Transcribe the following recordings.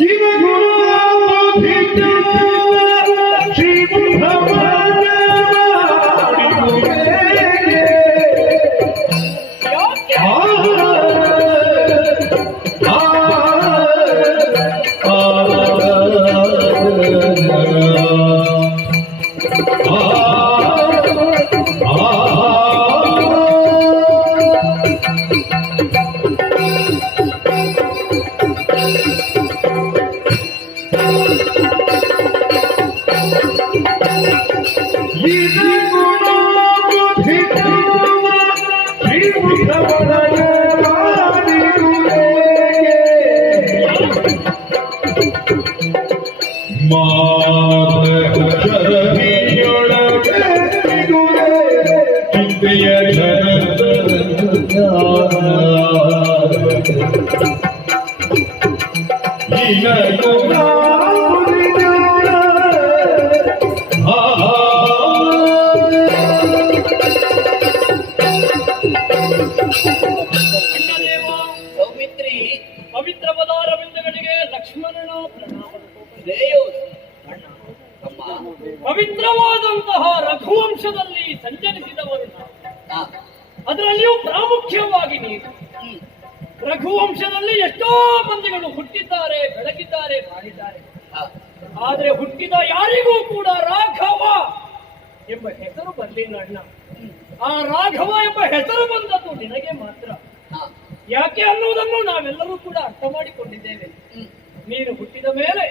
You. ಮಾತರವಿಯೊಳಗೆ ಪದಾರ ಬಿಂದುಗಳಿಗೆ ಪವಿತ್ರ ಲಕ್ಷ್ಮಣನ ಪ್ರಣಾಮ ಪವಿತ್ರವಾದಂತಹ ರಘುವಂಶದಲ್ಲಿ ಸಂಚರಿಸಿದವರು ಅದರಲ್ಲಿಯೂ ಪ್ರಾಮುಖ್ಯವಾಗಿ ನೀವು. ರಘುವಂಶದಲ್ಲಿ ಎಷ್ಟೋ ಮಂದಿಗಳು ಹುಟ್ಟಿದ್ದಾರೆ ಬೆಳಗಿದ್ದಾರೆ ಮಾಡಿದ್ದಾರೆ. ಆದ್ರೆ ಹುಟ್ಟಿದ ಯಾರಿಗೂ ಕೂಡ ರಾಘವ ಎಂಬ ಹೆಸರು ಬರಲಿಲ್ಲ ಅಣ್ಣ. ಆ ರಾಘವ ಎಂಬ ಹೆಸರು ಬಂದದ್ದು ನಿನಗೆ ಮಾತ್ರ. ಯಾಕೆ ಅನ್ನುವುದನ್ನು ನಾವೆಲ್ಲರೂ ಕೂಡ ಅರ್ಥ ಮಾಡಿಕೊಂಡಿದ್ದೇವೆ. ನೀನು ಹುಟ್ಟಿದ ಮೇಲೆ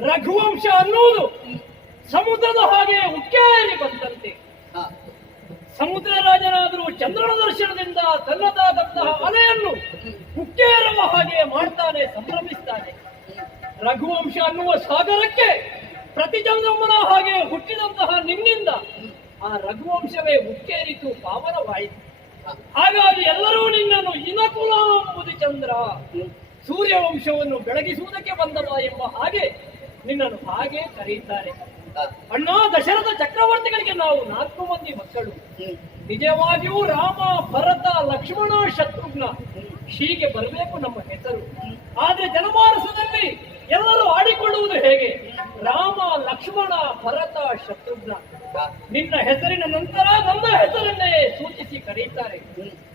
ರಘುವಂಶ ಅನ್ನುವುದು ಸಮುದ್ರದ ಹಾಗೆ ಉಕ್ಕೇರಿ ಬಂದಂತೆ. ಸಮುದ್ರ ರಾಜನಾದರೂ ಚಂದ್ರನ ದರ್ಶನದಿಂದ ತನ್ನದಾದಂತಹ ಅಲೆಯನ್ನು ಉಕ್ಕೇರುವ ಹಾಗೆ ಮಾಡ್ತಾನೆ ಸಂಭ್ರಮಿಸ್ತಾನೆ. ರಘುವಂಶ ಅನ್ನುವ ಸಾಗರಕ್ಕೆ ಪ್ರತಿ ಪ್ರತಿಜನ್ಮನ ಹಾಗೆ ಹುಟ್ಟಿದಂತಹ ನಿನ್ನಿಂದ ಆ ರಘುವಂಶವೇ ಉಕ್ಕೇರಿತು ಪಾವನವಾಯಿತು. ಹಾಗಾಗಿ ಎಲ್ಲರೂ ನಿನ್ನನ್ನು ಇನಕುಲ ಎಂಬುದು ಚಂದ್ರ. ಸೂರ್ಯವಂಶವನ್ನು ಬೆಳಗಿಸುವುದಕ್ಕೆ ಬಂದವ ಎಂಬ ಹಾಗೆ ನಿನ್ನನ್ನು ಹಾಗೆ ಕರೆಯುತ್ತಾರೆ. ಅಣ್ಣ ದಶರಥ ಚಕ್ರವರ್ತಿಗಳಿಗೆ ನಾವು ನಾಲ್ಕು ಮಂದಿ ಮಕ್ಕಳು. ನಿಜವಾಗಿಯೂ ರಾಮ ಭರತ ಲಕ್ಷ್ಮಣ ಶತ್ರುಘ್ನ ಹೀಗೆ ಬರಬೇಕು ನಮ್ಮ ಹೆಸರು. ಆದ್ರೆ ಜನಮಾನಸದಲ್ಲಿ ಎಲ್ಲರೂ ಆಡಿಕೊಳ್ಳುವುದು ಹೇಗೆ? ರಾಮ ಲಕ್ಷ್ಮಣ ಭರತ ಶತ್ರುಘ್ನ. ನಿನ್ನ ಹೆಸರಿನ ನಂತರ ನಮ್ಮ ಹೆಸರನ್ನೇ ಸೂಚಿಸಿ ಕರೆಯುತ್ತಾರೆ.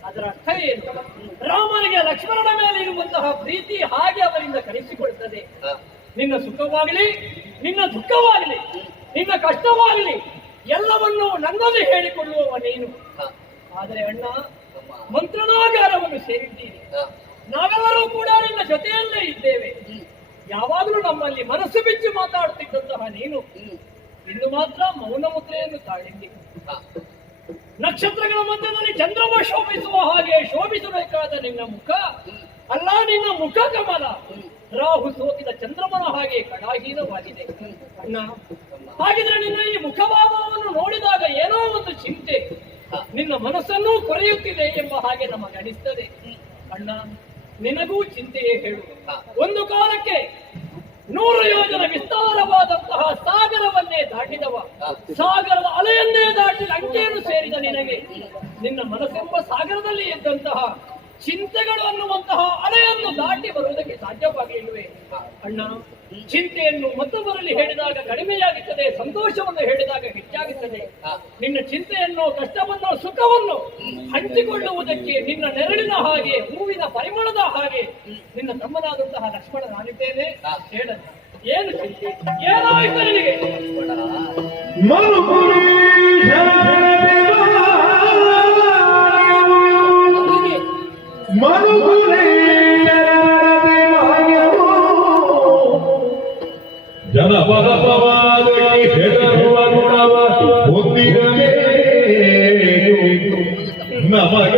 ಅದರ ಅರ್ಥ ಏನು? ರಾಮನಿಗೆ ಲಕ್ಷ್ಮಣನ ಮೇಲೆ ಇರುವಂತಹ ಪ್ರೀತಿ ಹಾಗೆ ಅವರಿಂದ ಕರೆಸಿಕೊಳ್ತದೆ ನಿನ್ನ ಸುಖವಾಗಲಿ ನಿನ್ನ ದುಃಖವಾಗಲಿ ನಿನ್ನ ಕಷ್ಟವಾಗಲಿ ಎಲ್ಲವನ್ನೂ ನನ್ನಲ್ಲಿ ಹೇಳಿಕೊಳ್ಳುವವ ನೀನು. ಆದರೆ ಅಣ್ಣ ಮಂತ್ರಣಾಗಾರವನ್ನು ಸೇರಿದ್ದೀರಿ. ನಾವೆಲ್ಲರೂ ಕೂಡ ನಿನ್ನ ಜೊತೆಯಲ್ಲೇ ಇದ್ದೇವೆ. ಯಾವಾಗಲೂ ನಮ್ಮಲ್ಲಿ ಮನಸ್ಸು ಬಿಚ್ಚಿ ಮಾತಾಡುತ್ತಿದ್ದಂತಹ ನೀನು. ಇನ್ನು ಮಾತ್ರ ಮೌನ ಮುದ್ರೆಯನ್ನು ತಾಳಿದ್ದಿ. ನಕ್ಷತ್ರಗಳ ಮಧ್ಯದಲ್ಲಿ ಚಂದ್ರಮ ಶೋಭಿಸುವ ಹಾಗೆ ಶೋಭಿಸಬೇಕಾದ ನಿನ್ನ ಮುಖ. ಅಲ್ಲ ನಿನ್ನ ಮುಖ ಕಮಲ. ರಾಹು ಸೋತಿದ ಚಂದ್ರಮನ ಹಾಗೆ ಕಡಾಹೀನವಾಗಿದೆ. ಅಣ್ಣ ಹಾಗಿದ್ರೆ ನಿನ್ನ ಈ ಮುಖಭಾವವನ್ನು ನೋಡಿದಾಗ ಏನೋ ಒಂದು ಚಿಂತೆ. ನಿನ್ನ ಮನಸ್ಸನ್ನೂ ಕೊರೆಯುತ್ತಿದೆ ಎಂಬ ಹಾಗೆ ನಮಗೆ ಅನಿಸ್ತದೆ. ಅಣ್ಣ ನಿನಗೂ ಚಿಂತೆಯೇ ಹೇಳು. ಒಂದು ಕಾಲಕ್ಕೆ ನೂರು ಯೋಜನ ವಿಸ್ತಾರವಾದಂತಹ ಸಾಗರವನ್ನೇ ದಾಟಿದವ. ಸಾಗರದ ಅಲೆಯನ್ನೇ ದಾಟಿ ಅಂಕೆಯನ್ನು ಸೇರಿದ ನಿನಗೆ. ನಿನ್ನ ಮನಸ್ಸೆಂಬ ಸಾಗರದಲ್ಲಿ ಇದ್ದಂತಹ ಚಿಂತೆಗಳು ಅನ್ನುವಂತಹ ಅಲೆಯನ್ನು ದಾಟಿ ಬರುವುದಕ್ಕೆ ಸಾಧ್ಯವಾಗಲಿಲ್ವೇ ಅಣ್ಣ ಚಿಂತೆಯನ್ನು ಮತ್ತೊಬ್ಬರಲ್ಲಿ ಹೇಳಿದಾಗ ಕಡಿಮೆಯಾಗುತ್ತದೆ ಸಂತೋಷವನ್ನು ಹೇಳಿದಾಗ ಹೆಚ್ಚಾಗುತ್ತದೆ. ನಿನ್ನ ಚಿಂತೆಯನ್ನು ಕಷ್ಟವನ್ನು ಸುಖವನ್ನು ಹಂಚಿಕೊಳ್ಳುವುದಕ್ಕೆ ನಿನ್ನ ನೆರಳಿನ ಹಾಗೆ ಹೂವಿನ ಪರಿಮಳದ ಹಾಗೆ ನಿನ್ನ ತಮ್ಮನಾದಂತಹ ಲಕ್ಷ್ಮಣ ನಾನಿದ್ದೇನೆ ಹೇಳಣ್ಣ ಏನು ಚಿಂತೆ? ಏನಾಯ್ತು ನಿನಗೆ? ಜನಪದಪವಾದಿ ಹೆದರುವ ಗುಣವ ಹೊಂದಿರಲೇ ನಮಗಾದ